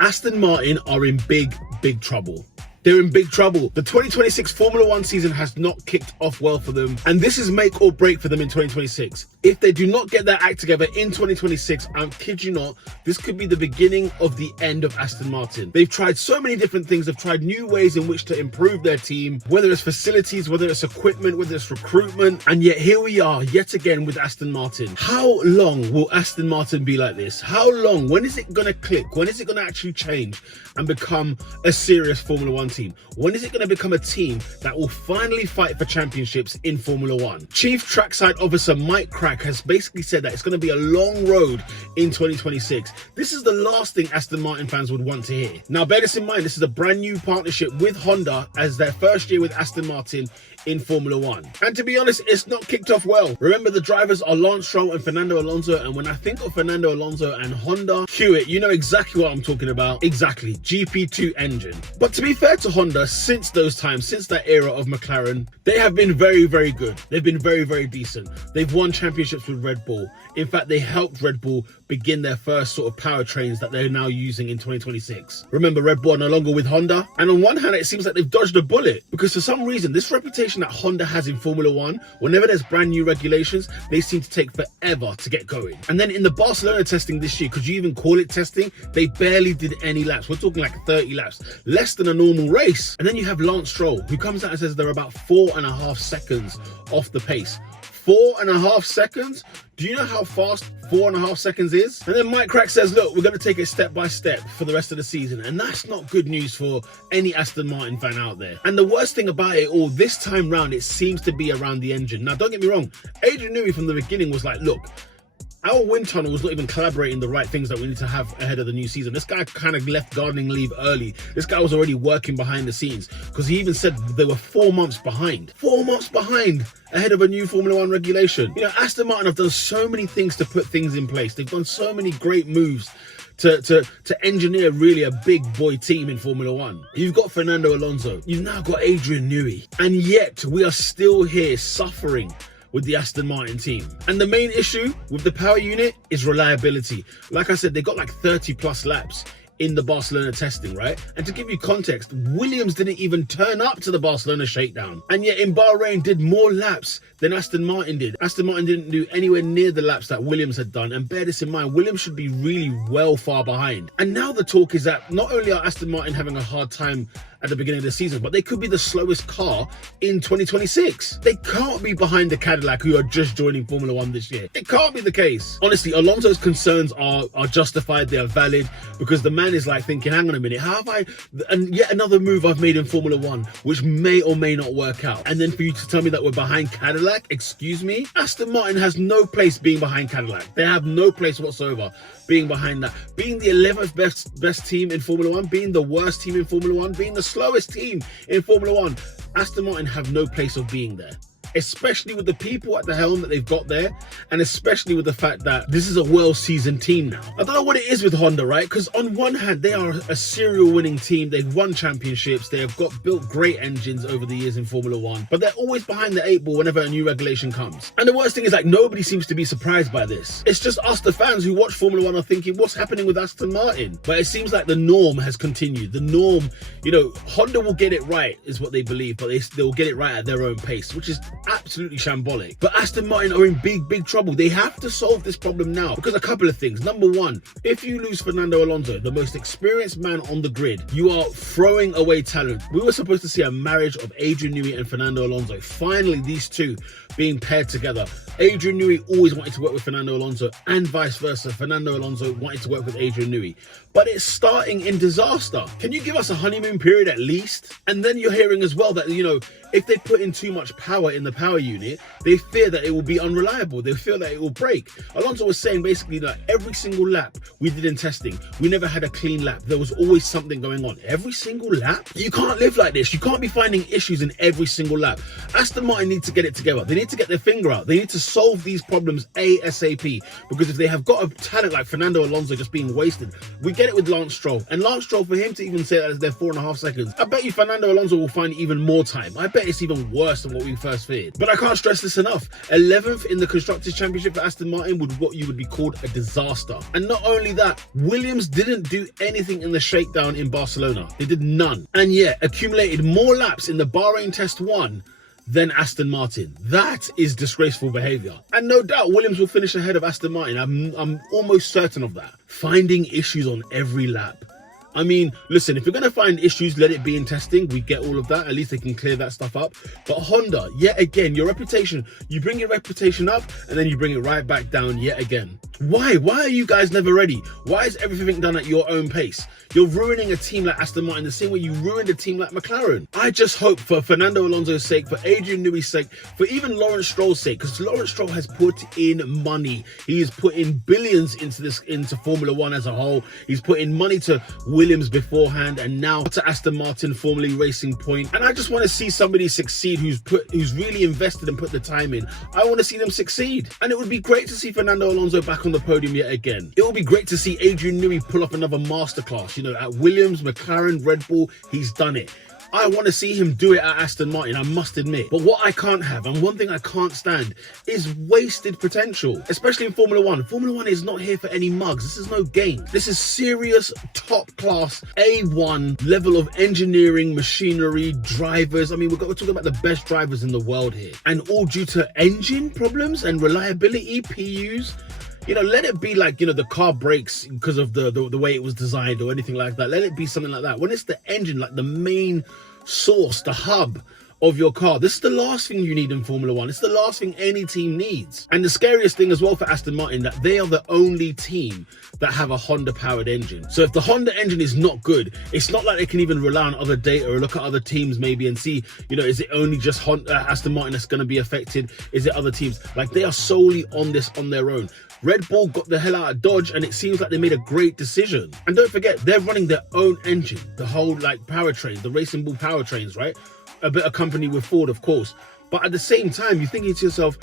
Aston Martin are in big trouble. They're in big trouble. The 2026 Formula One season has not kicked off well for them, and this is make or break for them in 2026. If they do not get their act together in 2026, I'm kid you not, this could be the beginning of the end of Aston Martin. They've tried so many different things. They've tried new ways in which to improve their team, whether it's facilities, whether it's equipment, whether it's recruitment, and yet here we are yet again with Aston Martin. How long will Aston Martin be like this? How long? When is it going to click? When is it going to actually change and become a serious Formula One team? When is it going to become a team that will finally fight for championships in Formula One? Chief Trackside Officer Mike Crack has basically said that it's going to be a long road in 2026. This is the last thing Aston Martin fans would want to hear. Now, bear this in mind, this is a brand new partnership with Honda as their first year with Aston Martin in Formula One. And to be honest, it's not kicked off well. Remember, the drivers are Lance Stroll and Fernando Alonso, and when I think of Fernando Alonso and Honda, cue it, you know exactly what I'm talking about. Exactly, GP2 engine. But to be fair to Honda, since those times, since that era of McLaren, they have been very good. They've been very decent. They've won championships with Red Bull. In fact, they helped Red Bull begin their first sort of powertrains that they're now using in 2026. Remember, Red Bull are no longer with Honda. And on one hand, it seems like they've dodged a bullet because for some reason, this reputation that Honda has in Formula One, whenever there's brand new regulations, they seem to take forever to get going. And then in the Barcelona testing this year, could you even call it testing? They barely did any laps. We're talking like 30 laps, less than a normal race. And then you have Lance Stroll, who comes out and says they're about 4.5 seconds off the pace. 4.5 seconds? Do you know how fast 4.5 seconds is? And then Mike Crack says, look, we're going to take it step by step for the rest of the season. And that's not good news for any Aston Martin fan out there. And the worst thing about it all, this time round, it seems to be around the engine. Now, don't get me wrong. Adrian Newey from the beginning was like, look, our wind tunnel was not even collaborating the right things that we need to have ahead of the new season. This guy kind of left gardening leave early. This guy was already working behind the scenes because he even said they were 4 months behind. 4 months behind ahead of a new Formula One regulation. You know, Aston Martin have done so many things to put things in place. They've done so many great moves to engineer really a big boy team in Formula One. You've got Fernando Alonso. You've now got Adrian Newey. And yet we are still here suffering with the Aston Martin team. And the main issue with the power unit is reliability. Like I said, they got like 30 plus laps in the Barcelona testing, right? And to give you context, Williams didn't even turn up to the Barcelona shakedown. And yet in Bahrain did more laps than Aston Martin did. Aston Martin didn't do anywhere near the laps that Williams had done. And bear this in mind, Williams should be really well far behind. And now the talk is that not only are Aston Martin having a hard time at the beginning of the season, but they could be the slowest car in 2026. They can't be behind the Cadillac, who are just joining Formula One this year. It can't be the case. Honestly, Alonso's concerns are justified, they are valid, because the man is like thinking, hang on a minute, how have I, and yet another move I've made in Formula One, which may or may not work out. And then for you to tell me that we're behind Cadillac, excuse me? Aston Martin has no place being behind Cadillac. They have no place whatsoever being behind that. Being the 11th best team in Formula One, being the worst team in Formula One, being the slowest team in Formula One, Aston Martin have no place of being there. Especially with the people at the helm that they've got there, and especially with the fact that this is a well-seasoned team now. I don't know what it is with Honda, right? Because on one hand, they are a serial winning team. They've won championships. They have built great engines over the years in Formula One, but they're always behind the 8 ball whenever a new regulation comes. And the worst thing is, like, nobody seems to be surprised by this. It's just us, the fans who watch Formula One, are thinking, what's happening with Aston Martin? But it seems like the norm has continued. The norm, you know, Honda will get it right, is what they believe, but they'll get it right at their own pace, which is absolutely shambolic. But Aston Martin are in big trouble. They have to solve this problem now, because a couple of things. Number one, if you lose Fernando Alonso, the most experienced man on the grid, you are throwing away talent. We were supposed to see a marriage of Adrian Newey and Fernando Alonso. Finally, these two being paired together. Adrian Newey always wanted to work with Fernando Alonso, and vice versa. Fernando Alonso wanted to work with Adrian Newey. But it's starting in disaster. Can you give us a honeymoon period at least? And then you're hearing as well that, you know, if they put in too much power in the power unit, they fear that it will be unreliable. They feel that it will break. Alonso was saying basically that every single lap we did in testing, we never had a clean lap. There was always something going on. Every single lap? You can't live like this. You can't be finding issues in every single lap. Aston Martin need to get it together. They need to get their finger out. They need to solve these problems ASAP, because if they have got a talent like Fernando Alonso just being wasted, we get it with Lance Stroll. And Lance Stroll, for him to even say that they're 4.5 seconds, I bet you Fernando Alonso will find even more time. I bet bet it's even worse than what we first feared. But I can't stress this enough. 11th in the Constructors' Championship for Aston Martin would what you would be called a disaster. And not only that, Williams didn't do anything in the shakedown in Barcelona. They did none. And yet, accumulated more laps in the Bahrain Test 1 than Aston Martin. That is disgraceful behaviour. And no doubt Williams will finish ahead of Aston Martin. I'm almost certain of that. Finding issues on every lap. I mean, listen, if you're going to find issues, let it be in testing. We get all of that. At least they can clear that stuff up. But Honda, yet again, your reputation, you bring your reputation up and then you bring it right back down yet again. Why? Why are you guys never ready? Why is everything done at your own pace? You're ruining a team like Aston Martin the same way you ruined a team like McLaren. I just hope for Fernando Alonso's sake, for Adrian Newey's sake, for even Lawrence Stroll's sake, because Lawrence Stroll has put in money. He has put in billions into Formula One as a whole. He's put in money to Williams beforehand and now to Aston Martin, formerly Racing Point. And I just want to see somebody succeed who's really invested and put the time in. I want to see them succeed. And it would be great to see Fernando Alonso back on the podium yet again. It would be great to see Adrian Newey pull up another masterclass. You know, at Williams, McLaren, Red Bull, he's done it. I want to see him do it at Aston Martin, I must admit. But what I can't have, and one thing I can't stand, is wasted potential, especially in Formula One. Formula One is not here for any mugs. This is no game. This is serious, top-class, A1 level of engineering, machinery, drivers. I mean, we're talking about the best drivers in the world here. And all due to engine problems and reliability, PUs. You know, let it be like, you know, the car breaks because of the way it was designed or anything like that. Let it be something like that. When it's the engine, like the main source, the hub of your car, this is the last thing you need in Formula One. It's the last thing any team needs. And the scariest thing as well for Aston Martin, that they are the only team that have a Honda powered engine. So if the Honda engine is not good, it's not like they can even rely on other data or look at other teams maybe and see, you know, is it only just Aston Martin that's going to be affected? Is it other teams? Like, they are solely on this on their own. Red Bull got the hell out of Dodge and it seems like they made a great decision. And don't forget, they're running their own engine, the whole like powertrain, the Racing Bull powertrains, right? A bit accompanied with Ford, of course. But at the same time, you're thinking to yourself,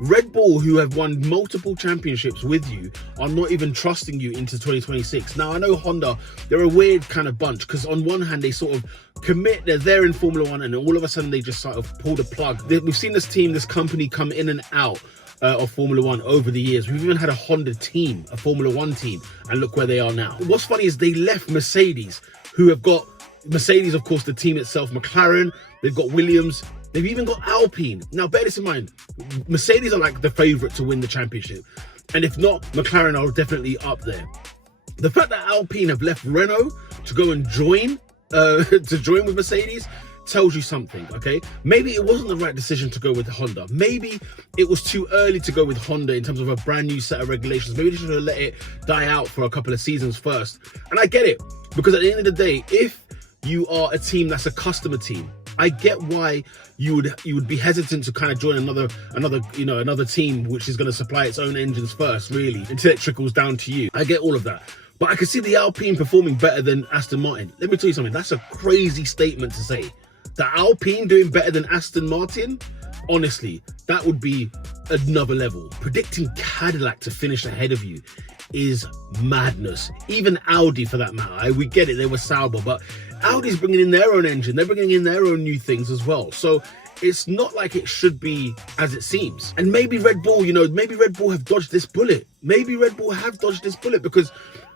Red Bull, who have won multiple championships with you, are not even trusting you into 2026. Now, I know Honda, they're a weird kind of bunch, because on one hand, they sort of commit, they're there in Formula One, and all of a sudden, they just sort of pull the plug. We've seen this team, this company come in and out of Formula One over the years. We've even had a Honda team, a Formula One team, and look where they are now. What's funny is they left Mercedes, who have got Mercedes, of course, the team itself, McLaren, they've got Williams, they've even got Alpine. Now, bear this in mind, Mercedes are like the favourite to win the championship. And if not, McLaren are definitely up there. The fact that Alpine have left Renault to go and join with Mercedes tells you something, okay? Maybe it wasn't the right decision to go with Honda. Maybe it was too early to go with Honda in terms of a brand new set of regulations. Maybe they should have let it die out for a couple of seasons first. And I get it, because at the end of the day, if you are a team that's a customer team, I get why you would be hesitant to kind of join another team which is going to supply its own engines first, really, until it trickles down to you. I get all of that. But I can see the Alpine performing better than Aston Martin. Let me tell you something, that's a crazy statement to say. The Alpine doing better than Aston Martin? Honestly, that would be another level. Predicting Cadillac to finish ahead of you is madness. Even Audi, for that matter. We get it, they were Sauber, but Audi's bringing in their own engine. They're bringing in their own new things as well. So it's not like it should be as it seems. And maybe Red Bull, maybe Red Bull have dodged this bullet. Maybe Red Bull have dodged this bullet, because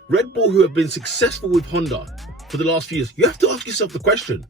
Red Bull, who have been successful with Honda for the last few years, you have to ask yourself the question,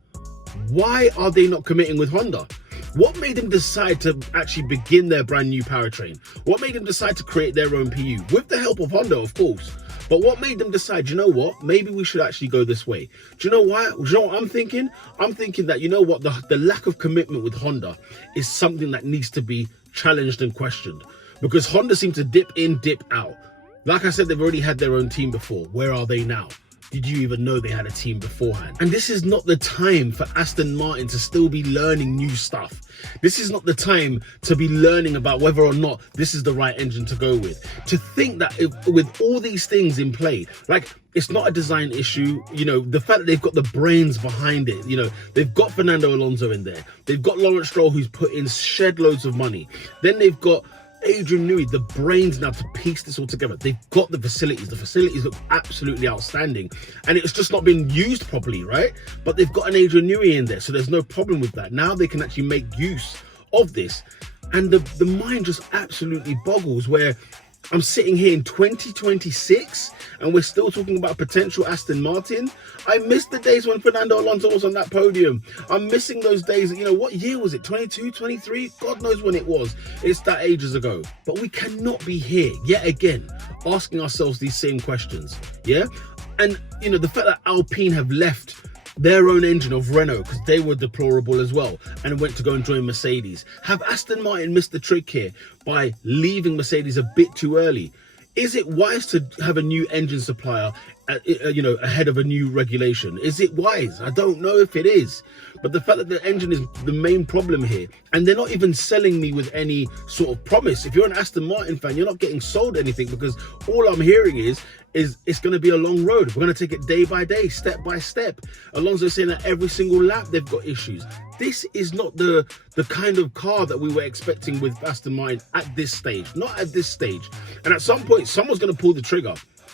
why are they not committing with Honda? What made them decide to actually begin their brand new powertrain? What made them decide to create their own PU? With the help of Honda, of course. But what made them decide, you know what? Maybe we should actually go this way. Do you know why? Do you know what I'm thinking? I'm thinking that, you know what? The lack of commitment with Honda is something that needs to be challenged and questioned. Because Honda seem to dip in, dip out. Like I said, they've already had their own team before. Where are they now? Did you even know they had a team beforehand? And this is not the time for Aston Martin to still be learning new stuff. This is not the time to be learning about whether or not this is the right engine to go with. To think that with all these things in play, like, it's not a design issue, the fact that they've got the brains behind it, they've got Fernando Alonso in there. They've got Lawrence Stroll, who's put in shed loads of money. Then they've got Adrian Newey the brains now to piece this all together. They've got the facilities. The facilities look absolutely outstanding. And it's just not been used properly, right? But they've got an Adrian Newey in there, so there's no problem with that. Now they can actually make use of this. And the mind just absolutely boggles, where I'm sitting here in 2026 and we're still talking about potential Aston Martin. I miss the days when Fernando Alonso was on that podium. I'm missing those days. You know, what year was it? 22, 23? God knows when it was. It's that ages ago. But we cannot be here yet again asking ourselves these same questions. Yeah? And, you know, the fact that Alpine have left their own engine of Renault, because they were deplorable as well, and went to go and join Mercedes. Have Aston Martin missed the trick here by leaving Mercedes a bit too early? Is it wise to have a new engine supplier, you know, ahead of a new regulation? Is it wise? I don't know if it is. But the fact that the engine is the main problem here, and they're not even selling me with any sort of promise. If you're an Aston Martin fan, you're not getting sold anything, because all I'm hearing is it's going to be a long road. We're going to take it day by day, step by step. Alonso saying that every single lap they've got issues. This is not the kind of car that we were expecting with Aston Martin at this stage. Not at this stage. And at some point, someone's going to pull the trigger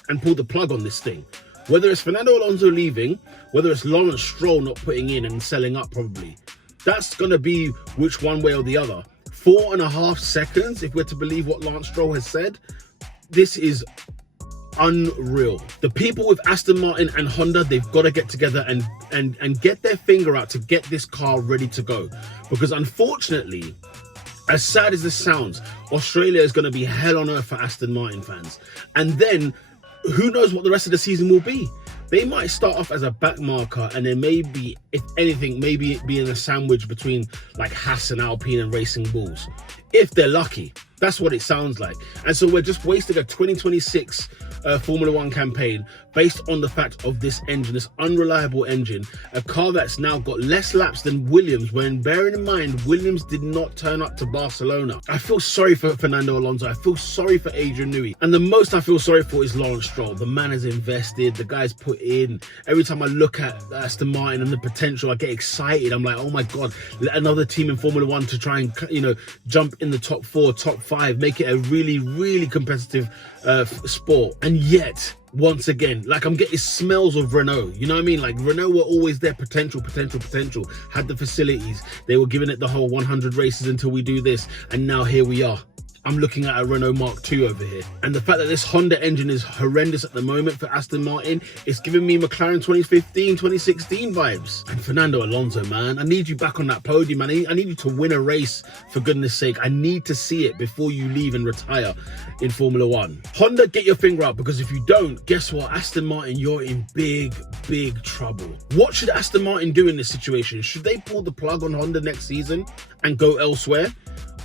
and pull the plug on this thing. Whether it's Fernando Alonso leaving, whether it's Lawrence Stroll not putting in and selling up probably. That's going to be which one way or the other. 4.5 seconds, if we're to believe what Lawrence Stroll has said. This is unreal. The people with Aston Martin and Honda, they've got to get together and get their finger out to get this car ready to go. Because unfortunately, as sad as this sounds, Australia is going to be hell on earth for Aston Martin fans. And then who knows what the rest of the season will be. They might start off as a back marker, and then maybe, if anything, maybe it being a sandwich between like Haas and Alpine and Racing Bulls. If they're lucky. That's what it sounds like. And so we're just wasting a 2026 Formula One campaign based on the fact of this engine, this unreliable engine, a car that's now got less laps than Williams, when bearing in mind, Williams did not turn up to Barcelona. I feel sorry for Fernando Alonso. I feel sorry for Adrian Newey. And the most I feel sorry for is Lawrence Stroll. The man has invested, the guy's put in. Every time I look at Aston Martin and the potential, I get excited. I'm like, oh my God, another team in Formula One to try and, you know, jump in the top 4, top 5, make it a really, really competitive sport. And yet, once again, like, I'm getting smells of Renault. You know what I mean? Like, Renault were always there, potential, had the facilities. They were giving it the whole 100 races until we do this. And now here we are. I'm looking at a Renault Mark II over here. And the fact that this Honda engine is horrendous at the moment for Aston Martin, it's giving me McLaren 2015, 2016 vibes. And Fernando Alonso, man, I need you back on that podium, man. I need you to win a race, for goodness sake. I need to see it before you leave and retire in Formula One. Honda, get your finger up, because if you don't, guess what? Aston Martin, you're in big, big trouble. What should Aston Martin do in this situation? Should they pull the plug on Honda next season and go elsewhere?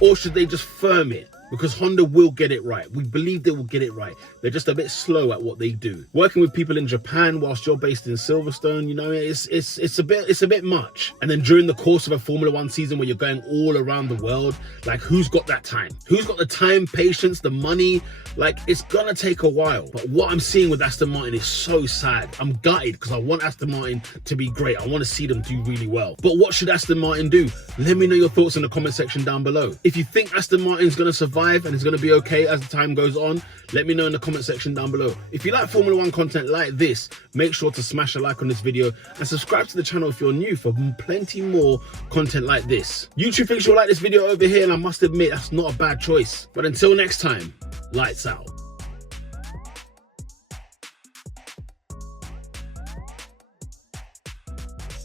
Or should they just firm it? Because Honda will get it right. We believe they will get it right. They're just a bit slow at what they do. Working with people in Japan whilst you're based in Silverstone, you know, it's a bit much. And then during the course of a Formula One season where you're going all around the world, like, who's got that time? Who's got the time, patience, the money? Like, it's gonna take a while. But what I'm seeing with Aston Martin is so sad. I'm gutted, because I want Aston Martin to be great. I want to see them do really well. But what should Aston Martin do? Let me know your thoughts in the comment section down below. If you think Aston Martin's gonna survive and it's going to be okay as the time goes on, let me know in the comment section down below. If you like Formula One content like this, make sure to smash a like on this video and subscribe to the channel if you're new for plenty more content like this. YouTube thinks you'll like this video over here, and I must admit, that's not a bad choice. But until next time, lights out.